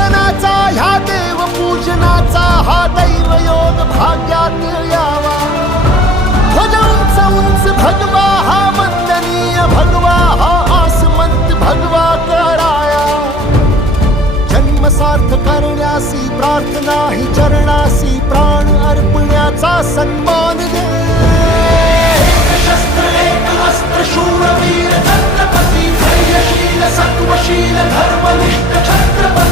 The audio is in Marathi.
दर्शनाचा ह्या देव पूजनाचा हा दैव योग भाग्यात यावा. ध्वज उंच उंच भगवा हा वंदनीय भगवा हा आसमंत भगवा कराया. जन्म सार्थ करण्यासी प्रार्थना ही चरणासी प्राण अर्पण्याचा सन्मान दे. एक शस्त्र एक अस्त्र शूरवीर छत्रपती धैर्यशील सत्वशील धर्मनिष्ठ छत्रपती.